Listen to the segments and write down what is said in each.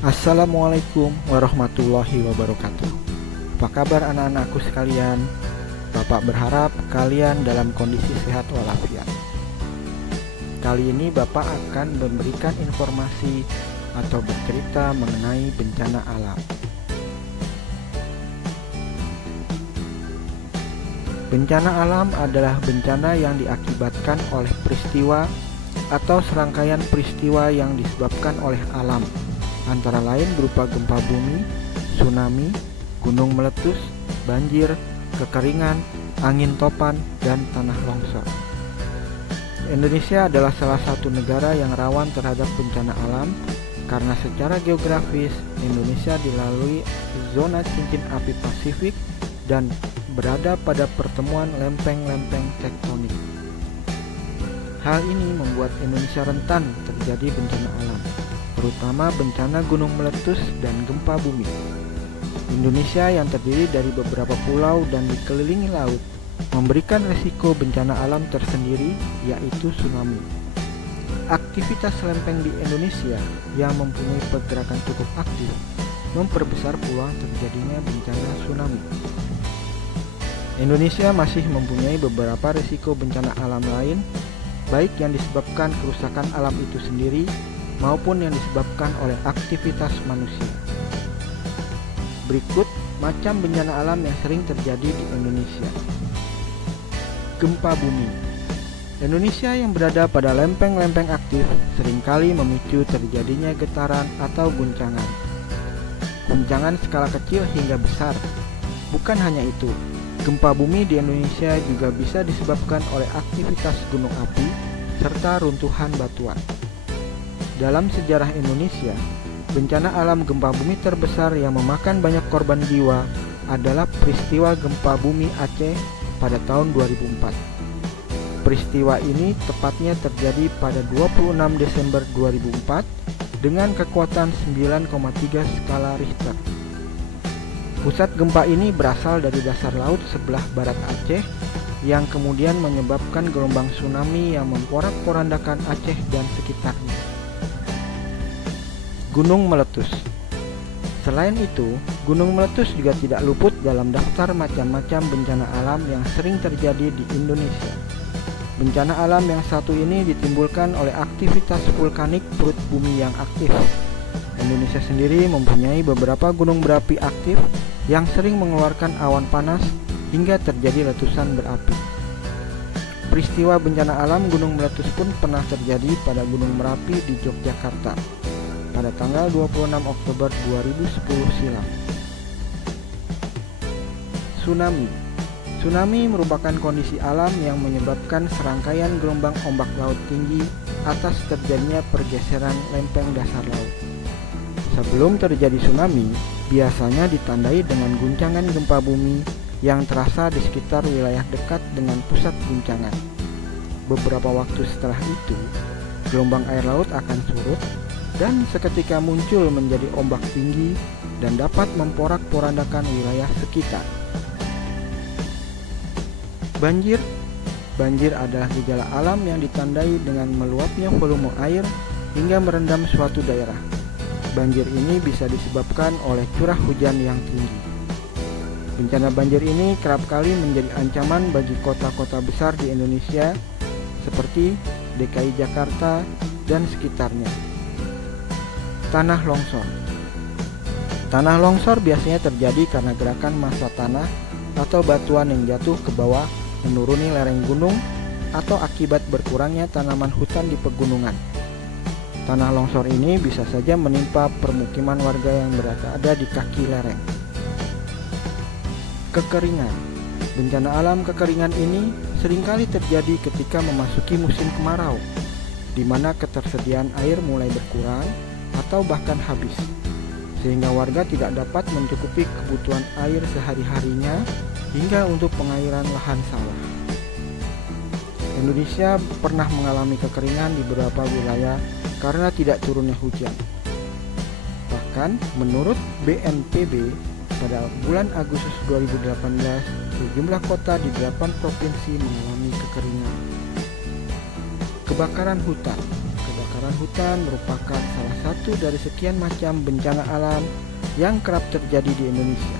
Assalamualaikum warahmatullahi wabarakatuh. Apa kabar anak-anakku sekalian? Bapak berharap kalian dalam kondisi sehat walafiat. Kali ini Bapak akan memberikan informasi atau bercerita mengenai bencana alam. Bencana alam adalah bencana yang diakibatkan oleh peristiwa atau serangkaian peristiwa yang disebabkan oleh alam, antara lain berupa gempa bumi, tsunami, gunung meletus, banjir, kekeringan, angin topan, dan tanah longsor. Indonesia adalah salah satu negara yang rawan terhadap bencana alam karena secara geografis Indonesia dilalui zona cincin api Pasifik dan berada pada pertemuan lempeng-lempeng tektonik. Hal ini membuat Indonesia rentan terjadi bencana alam, terutama bencana gunung meletus dan gempa bumi. Indonesia yang terdiri dari beberapa pulau dan dikelilingi laut memberikan risiko bencana alam tersendiri, yaitu tsunami. Aktivitas lempeng di Indonesia yang mempunyai pergerakan cukup aktif memperbesar peluang terjadinya bencana tsunami. Indonesia masih mempunyai beberapa risiko bencana alam lain, baik yang disebabkan kerusakan alam itu sendiri maupun yang disebabkan oleh aktivitas manusia. Berikut macam bencana alam yang sering terjadi di Indonesia. Gempa bumi. Indonesia yang berada pada lempeng-lempeng aktif seringkali memicu terjadinya getaran atau guncangan. Guncangan skala kecil hingga besar. Bukan hanya itu, gempa bumi di Indonesia juga bisa disebabkan oleh aktivitas gunung api serta runtuhan batuan. Dalam sejarah Indonesia, bencana alam gempa bumi terbesar yang memakan banyak korban jiwa adalah peristiwa gempa bumi Aceh pada tahun 2004. Peristiwa ini tepatnya terjadi pada 26 Desember 2004 dengan kekuatan 9,3 skala Richter. Pusat gempa ini berasal dari dasar laut sebelah barat Aceh yang kemudian menyebabkan gelombang tsunami yang memporak-porandakan Aceh dan sekitarnya. Gunung meletus. Selain itu, gunung meletus juga tidak luput dalam daftar macam-macam bencana alam yang sering terjadi di Indonesia. Bencana alam yang satu ini ditimbulkan oleh aktivitas vulkanik perut bumi yang aktif. Indonesia sendiri mempunyai beberapa gunung berapi aktif yang sering mengeluarkan awan panas hingga terjadi letusan berapi. Peristiwa bencana alam gunung meletus pun pernah terjadi pada Gunung Merapi di Yogyakarta pada tanggal 26 Oktober 2010 silam. Tsunami. Tsunami merupakan kondisi alam yang menyebabkan serangkaian gelombang ombak laut tinggi atas terjadinya pergeseran lempeng dasar laut. Sebelum terjadi tsunami, biasanya ditandai dengan guncangan gempa bumi yang terasa di sekitar wilayah dekat dengan pusat guncangan. Beberapa waktu setelah itu, gelombang air laut akan surut dan seketika muncul menjadi ombak tinggi dan dapat memporak-porandakan wilayah sekitar. Banjir. Banjir adalah gejala alam yang ditandai dengan meluapnya volume air hingga merendam suatu daerah. Banjir ini bisa disebabkan oleh curah hujan yang tinggi. Bencana banjir ini kerap kali menjadi ancaman bagi kota-kota besar di Indonesia seperti DKI Jakarta dan sekitarnya. Tanah longsor. Tanah longsor biasanya terjadi karena gerakan massa tanah atau batuan yang jatuh ke bawah menuruni lereng gunung atau akibat berkurangnya tanaman hutan di pegunungan. Tanah longsor ini bisa saja menimpa permukiman warga yang berada di kaki lereng. Kekeringan. Bencana alam kekeringan ini seringkali terjadi ketika memasuki musim kemarau, di mana ketersediaan air mulai berkurang atau bahkan habis, sehingga warga tidak dapat mencukupi kebutuhan air sehari-harinya hingga untuk pengairan lahan sawah. Indonesia pernah mengalami kekeringan di beberapa wilayah karena tidak turunnya hujan. Bahkan menurut BNPB, pada bulan Agustus 2018, sejumlah kota di 8 provinsi mengalami kekeringan. Kebakaran hutan. Kebakaran kebakaran hutan merupakan salah satu dari sekian macam bencana alam yang kerap terjadi di Indonesia.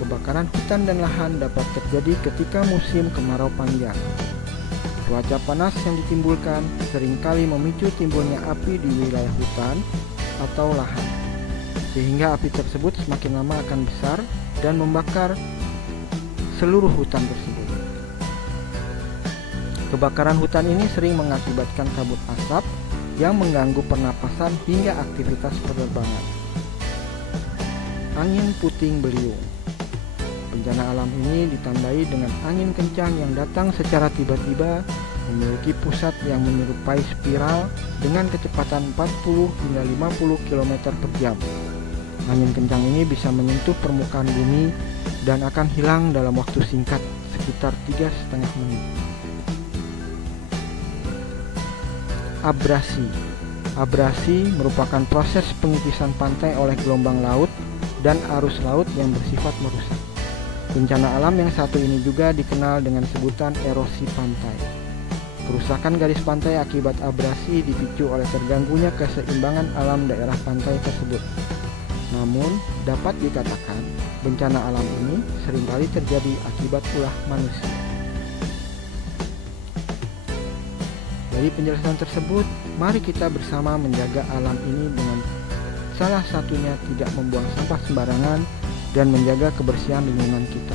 Kebakaran hutan dan lahan dapat terjadi ketika musim kemarau panjang. Cuaca panas yang ditimbulkan seringkali memicu timbulnya api di wilayah hutan atau lahan, sehingga api tersebut semakin lama akan besar dan membakar seluruh hutan tersebut. Kebakaran hutan ini sering mengakibatkan kabut asap yang mengganggu pernapasan hingga aktivitas penerbangan. Angin puting beliung. Bencana alam ini ditandai dengan angin kencang yang datang secara tiba-tiba, memiliki pusat yang menyerupai spiral dengan kecepatan 40 hingga 50 km per jam. Angin kencang ini bisa menyentuh permukaan bumi dan akan hilang dalam waktu singkat, sekitar 3,5 menit. Abrasi. Abrasi merupakan proses pengikisan pantai oleh gelombang laut dan arus laut yang bersifat merusak. Bencana alam yang satu ini juga dikenal dengan sebutan erosi pantai. Kerusakan garis pantai akibat abrasi dipicu oleh terganggunya keseimbangan alam daerah pantai tersebut. Namun, dapat dikatakan bencana alam ini seringkali terjadi akibat ulah manusia. Dari penjelasan tersebut, mari kita bersama menjaga alam ini dengan salah satunya tidak membuang sampah sembarangan dan menjaga kebersihan lingkungan kita.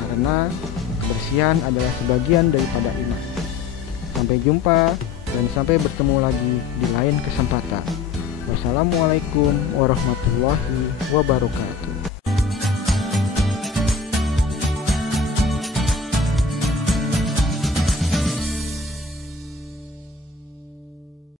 Karena kebersihan adalah sebagian daripada iman. Sampai jumpa dan sampai bertemu lagi di lain kesempatan. Wassalamualaikum warahmatullahi wabarakatuh.